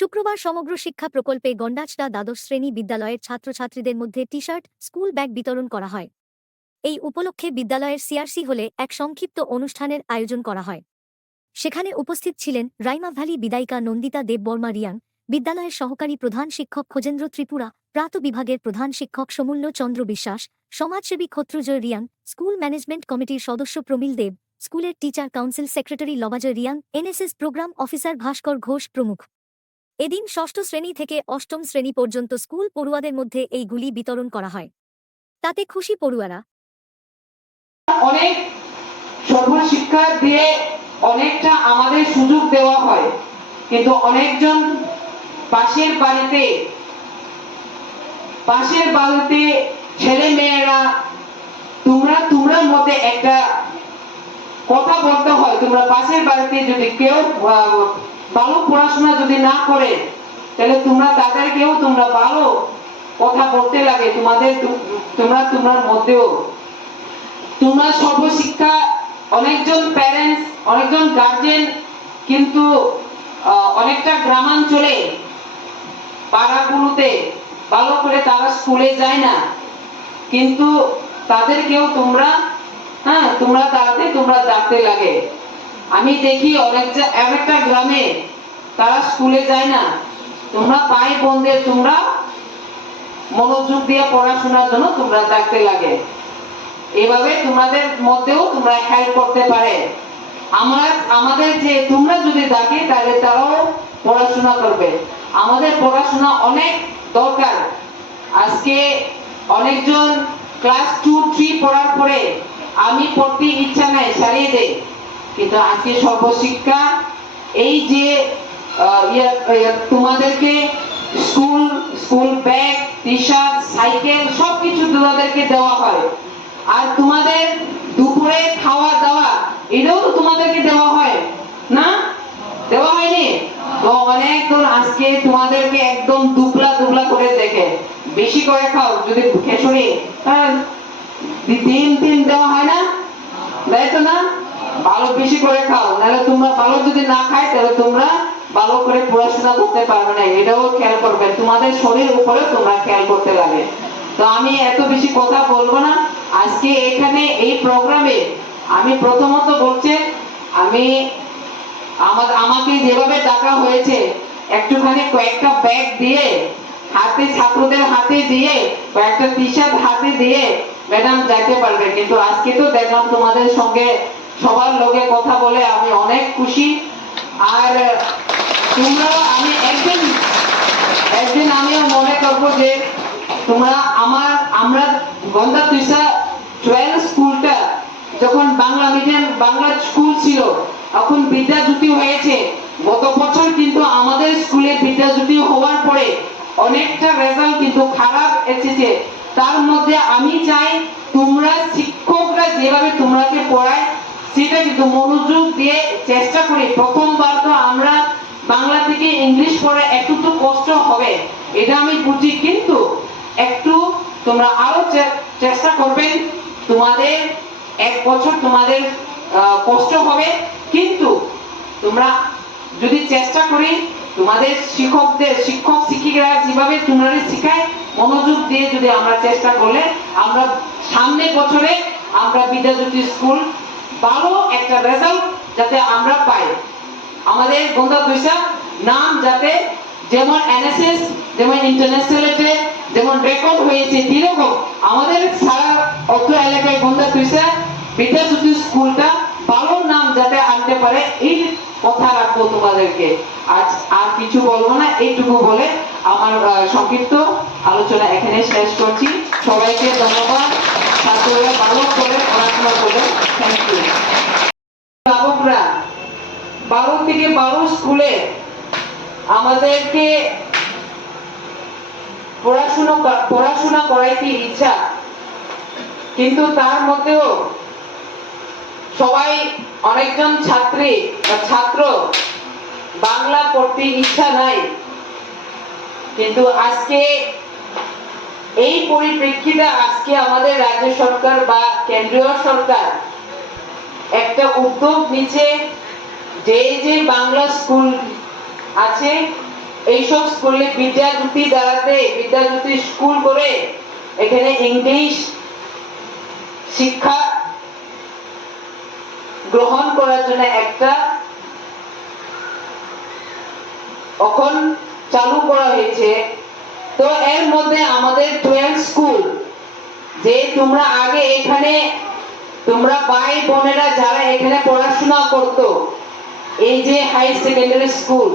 শুক্রবার সমগ্র শিক্ষা প্রকল্পে গন্ডাচড়া দ্বাদশ শ্রেণি বিদ্যালয়ের ছাত্রছাত্রীদের মধ্যে টি শার্ট স্কুল ব্যাগ বিতরণ করা হয়। এই উপলক্ষে বিদ্যালয়ের সিআরসি হলে এক সংক্ষিপ্ত অনুষ্ঠানের আয়োজন করা হয়। সেখানে উপস্থিত ছিলেন রাইমা ভ্যালি বিদায়িকা নন্দিতা দেববর্মা রিয়াং, বিদ্যালয়ের সহকারী প্রধান শিক্ষক খোজেন্দ্র ত্রিপুরা, প্রাত বিভাগের প্রধান শিক্ষক সমূল্য চন্দ্র বিশ্বাস, সমাজসেবী ক্ষত্রজয় রিয়াং, স্কুল ম্যানেজমেন্ট কমিটির সদস্য প্রমিল দেব, স্কুলের teacher council secretary Labajoy Reang, NSS program officer Bhaskar Ghosh প্রমুখ। এদিন ষষ্ঠ শ্রেণি থেকে অষ্টম শ্রেণি পর্যন্ত স্কুল পড়ুয়াদের মধ্যে এই গুলি বিতরণ করা হয়। তাতে খুশি পড়ুয়ারা। অনেক দিয়ে অনেকটা আমাদের সুযোগ দেওয়া হয়। কিন্তু অনেকজন পাশের বাড়িতে পাশের বাড়িতে ছেলে মেয়েরা তোমরা তোমরা মধ্যে একটা কথা বলতে হয়। তোমরা পাশের বাড়িতে যদি কেউ ভালো পড়াশোনা যদি না করে, তাহলে তোমরা তাদেরকেও তোমরা ভালো কথা বলতে লাগে। তোমাদের তোমরা তোমার মধ্যেও। তোমরা সর্বশিক্ষা, অনেকজন প্যারেন্টস অনেকজন গার্জেন কিন্তু অনেকটা গ্রামাঞ্চলে, পাড়াগুলোতে ভালো করে তারা স্কুলে যায় না। কিন্তু তাদেরকেও তোমরা হ্যাঁ তোমরা তাড়াতে তোমরা ডাকতে লাগে। আমি দেখি অনেক জা- অনেকটা গ্রামে তারা স্কুলে যায় না। তোমরা পাই বোনদের তোমরা মনোযোগ দিয়ে পড়াশোনার জন্য তোমরা ডাকতে লাগে। এভাবে তোমাদের মধ্যেও তোমরা হেল্প করতে পারে। আমরা, আমাদের যে, তোমরা যদি ডাকে তাহলে তারাও পড়াশোনা করবে। আমাদের পড়াশোনা অনেক দরকার। আজকে অনেকজন ক্লাস টু থ্রি পড়ার পরে আমি পড়তে ইচ্ছা নাই, সারিয়ে দেয় কিন্তু আজকে সর্বশিক্ষা, এই যে তোমাদেরকে school school bag T shirt cycle, সবকিছু তোমাদেরকে দেওয়া হয়। আর তোমাদের দুপুরে খাওয়া দাওয়া, এটাও তো তোমাদেরকে দেওয়া হয়, না? দেওয়া হয়নি? তো অনেক দূর আজকে তোমাদেরকে একদম দুবলা দুবলা করে দেখে। বেশি করে খাও, যদি খেসুরি দিন দিন দেওয়া হয় না? দেয় তো না? ভালো বেশি করে খাও। নাহলে তোমরা ভালো যদি না খায়, তাহলে তোমরা ভালো করে পড়াশোনা করতে পারবে না। এটাও খেয়াল করবে। তোমাদের শরীর উপরে তোমরা খেয়াল করতে লাগে। তো আমি এত বেশি কথা বলব না। আজকে এখানে এই প্রোগ্রামে আমি প্রথমত বলছে, আমি আমার, আমাকে যেভাবে ডাকা হয়েছে, একটুখানি কয়েকটা ব্যাগ দিয়ে, হাতে ছাত্রদের হাতে দিয়ে, কয়েকটা টি শার্ট হাতে দিয়ে ম্যাডাম যাইতে পারবে, কিন্তু আজকে তো দেখলাম তোমাদের সঙ্গে সবার লোকে কথা বলে আমি অনেক খুশি। আর তোমরা, আমি একদিন একদিন আমিও মনে করব যে তোমরা আমার, আমরা গন্ধা তুইসা টুয়েলভ স্কুলটা যখন বাংলা মিডিয়াম বাংলা স্কুল ছিল এখন বিদ্যা বিদ্যাজ্যোতি হয়েছে। গত বছর অনেকটা রেজাল্ট কিন্তু খারাপ এসেছে। তার মধ্যে আমি চাই তোমরা শিক্ষকরা যেভাবে তোমরাকে পড়ায়, সেটা কিন্তু মনোযোগ দিয়ে চেষ্টা করি। প্রথমবার তো আমরা বাংলা থেকে ইংলিশ পড়ে একটু তো কষ্ট হবে, এটা আমি বুঝি। কিন্তু একটু তোমরা আরও চেষ্টা করবেন তোমাদের এক বছর তোমাদের কষ্ট হবে। কিন্তু তোমরা যদি চেষ্টা করি তোমাদের শিক্ষকদের, শিক্ষক শিক্ষিকারা যেভাবে তোমরা শিখায়, মনোযোগ দিয়ে যদি আমরা চেষ্টা করলে, আমরা সামনে বছরে আমরা বিদ্যাজ্যোতি স্কুল ভালো একটা রেজাল্ট যাতে আমরা পাই। আমাদের গঙ্গা বৈশাখ নাম যাতে যেমন এনএসএস যেমন ইন্টারন্যাশনালেতে যেমন রেকর্ড হয়েছে এরকম আমাদের সারা অত্র এলাকায় গঙ্গা বৈশাখ বিদ্যাজ্যোতি স্কুলটা ভালো নাম যাতে আনতে পারে, এই কথা রাখব তোমাদেরকে। আজ আর কিছু বলব না, এইটুকু বলে আমার সংক্ষিপ্ত আলোচনা এখানে শেষ করছি। সবাইকে ধন্যবাদ। ছাত্ররা ভালো করে পড়াশোনা করবে থ্যাংক ইউ অভিভাবকরা বারো থেকে বারো স্কুলে আমাদেরকে পড়াশোনা পড়াশোনা করাইতে ইচ্ছা, কিন্তু তার মধ্যেও সবাই অনেকজন ছাত্রী বা ছাত্র, বাংলা পড়তে ইচ্ছা নাই। কিন্তু আজকে এই পরিপ্রেক্ষিতে আজকে আমাদের রাজ্য সরকার বা কেন্দ্রীয় সরকার একটা উদ্যোগ নিচ্ছে যে যে বাংলা স্কুল আছে, এইসব স্কুলে বিদ্যাজ্যোতি দ্বারাতে, বিদ্যাজ্যোতি স্কুল করে এখানে ইংলিশ শিক্ষা গ্রহণ করার জন্য একটা এখন চালু করা হয়েছে। তো এর মধ্যে আমাদের টুয়েলভ স্কুল যে তোমরা আগে এখানে, তোমরা ভাই বোনেরা যারা এখানে পড়াশোনা করতো, এই যে হাই সেকেন্ডারি স্কুল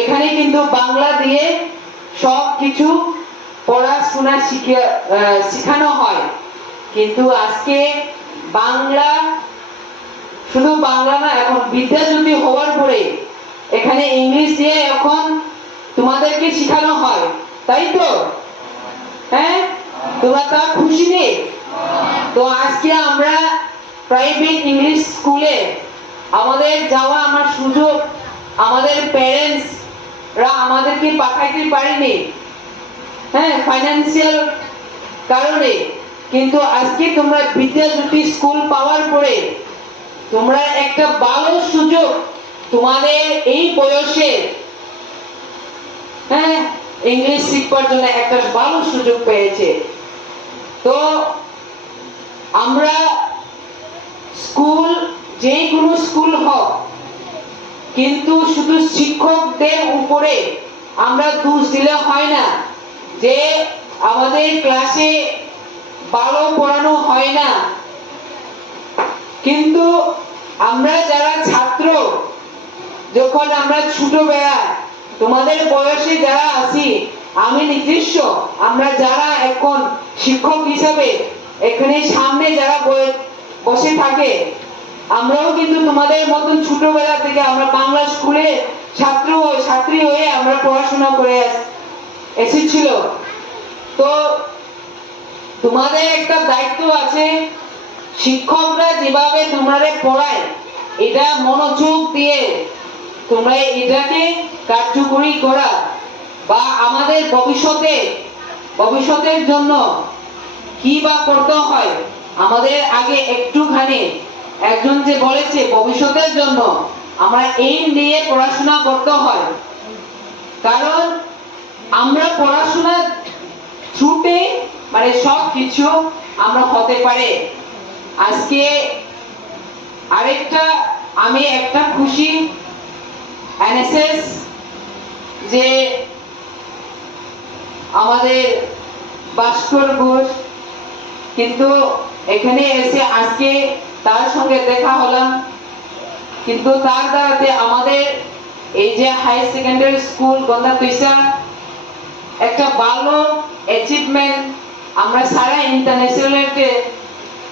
এখানে কিন্তু বাংলা দিয়ে সব কিছু পড়াশোনা শেখানো হয়। কিন্তু আজকে বাংলা শুধু বাংলা না, এখন বিদ্যাজ্যোতি হওয়ার পরে এখানে ইংলিশ দিয়ে এখন তোমাদেরকে শেখানো হয়। তাই তো? হ্যাঁ? তোমরা তা খুশি নেই তো আজকে আমরা প্রাইভেট ইংলিশ স্কুলে আমাদের যাওয়া আমার সুযোগ, আমাদের প্যারেন্টসরা আমাদেরকে পাঠাইতে পারেনি। হ্যাঁ ফাইন্যান্সিয়াল কারণে। কিন্তু আজকে তোমরা বিদ্যাজ্যোতি স্কুল পাওয়ার পরে তোমরা একটা ভালো সুযোগ তোমাদের এই বয়সে হ্যাঁ ইংলিশ শিখবার জন্য একটা ভালো সুযোগ পেয়েছে। তো আমরা স্কুল, যে কোনো স্কুল হোক, কিন্তু শুধু শিক্ষকদের উপরে আমরা দোষ দিলে হয় না, যে আমাদের ক্লাসে ভালো পড়ানো হয় না। কিন্তু আমরা যারা ছাত্র, যখন আমরা ছোটবেলা তোমাদের বয়সে যারা আছি, আমি নিজস্ব, আমরা যারা এখন শিক্ষক হিসাবে, এখানে সামনে যারা বসে থাকে, আমরাও কিন্তু তোমাদের মতন ছোটবেলা থেকে আমরা বাংলা স্কুলে ছাত্র ছাত্রী হয়ে আমরা পড়াশোনা করে এসেছিল। তো তোমাদের একটা দায়িত্ব আছে শিক্ষকরা যেভাবে তোমাদের পড়ায়, এটা মনোযোগ দিয়ে তোমরা এটাকে কার্যকরী করা বা আমাদের ভবিষ্যতে, ভবিষ্যতের জন্য কি বা করতে হয়, আমাদের আগে একটুখানি একজন যে বলেছে, ভবিষ্যতের জন্য আমরা এইম নিয়ে পড়াশোনা করতে হয়। কারণ আমরা পড়াশোনা ছুটে মানে সব কিছু আমরা হতে পারে। আজকে আরেকটা, আমি একটা খুশি এনএসএস যে আমাদের ভাস্কর ঘোষ কিন্তু এখানে এসে আজকে তার সঙ্গে দেখা হলাম। কিন্তু তার দ্বারাতে আমাদের এই যে high secondary school Gandha Tuisa, একটা ভালো অ্যাচিভমেন্ট আমরা সারা ইন্টারন্যাশনালকে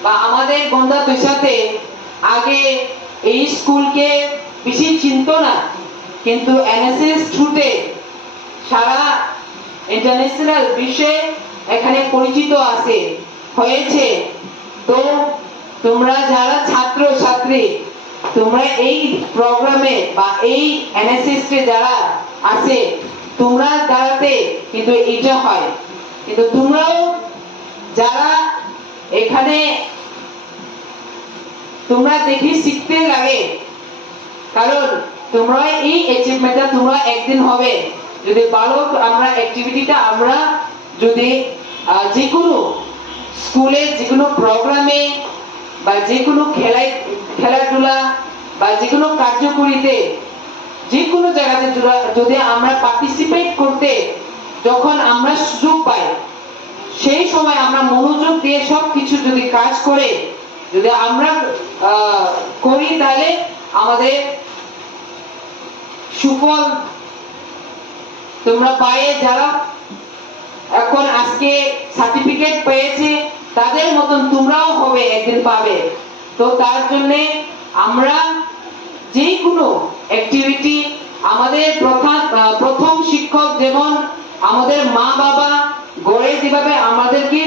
বা আমাদের গন্ধা তুইসাতে আগে এই স্কুলকে বেশি চিনত না। কিন্তু এনএসএস ছুটে সারা ইন্টারন্যাশনাল বিশ্বে এখানে পরিচিত আছে, হয়েছে। তো তোমরা যারা ছাত্র, ছাত্রী, তোমরা এই প্রোগ্রামে বা এই এনএসএস যারা আছে, তোমরা দ্বারাতে কিন্তু এটা হয়। কিন্তু তোমরাও যারা এখানে তোমরা দেখি শিখতে লাগে। কারণ তোমরা এই অ্যাচিভমেন্টটা তোমরা একদিন হবে। যদি ভালো আমরা অ্যাক্টিভিটিটা আমরা যদি যে কোনো স্কুলে যে কোনো প্রোগ্রামে বা যে কোনো খেলায় খেলাধুলা বা যে কোনো কার্যকরীতে যে কোনো জায়গাতে যদি আমরা পার্টিসিপেট করতে যখন আমরা সুযোগ পাই, সেই সময় আমরা মনোযোগ দিয়ে সব কিছু যদি কাজ করে যদি আমরা করি তাহলে আমাদের সুফল তোমরা পায়ে যারা এখন আজকে সার্টিফিকেট পেয়েছে তাদের মতন তোমরাও হবে একদিন পাবে। তো তার জন্য আমরা যে কোনো অ্যাক্টিভিটি আমাদের আহ, প্রথম শিক্ষক যেমন আমাদের মা বাবা গড়ে যেভাবে আমাদেরকে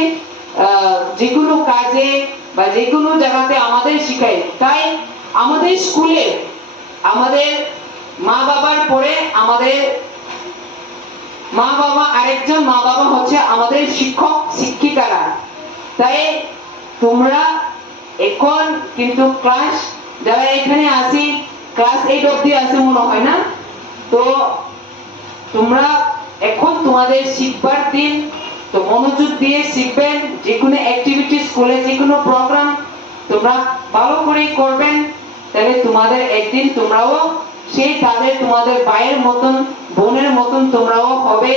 যে কোনো কাজে বা যে কোনো জায়গাতে আমাদের শিখায় তাই আমাদের স্কুলে আমাদের মা বাবার পরে আমাদের মা বাবা আরেকজন মা বাবা হচ্ছে আমাদের শিক্ষক, শিক্ষিকারা। তাই তোমরা এখন কিন্তু ক্লাস যারা এখানে আসি ক্লাস এইট অব্দি আছে মনে হয় না? তো তোমরা এখন তোমাদের শিখবার দিন তো মনোযোগ দিয়ে শিখবেন যে কোনো অ্যাক্টিভিটি স্কুলে যে কোনো প্রোগ্রাম তোমরা ভালো করে করবেন। তাহলে তোমাদের একদিন তোমরাও সেই তাদের তোমাদের ভাইয়ের মতন, বোনের মতন তোমরাও হবে।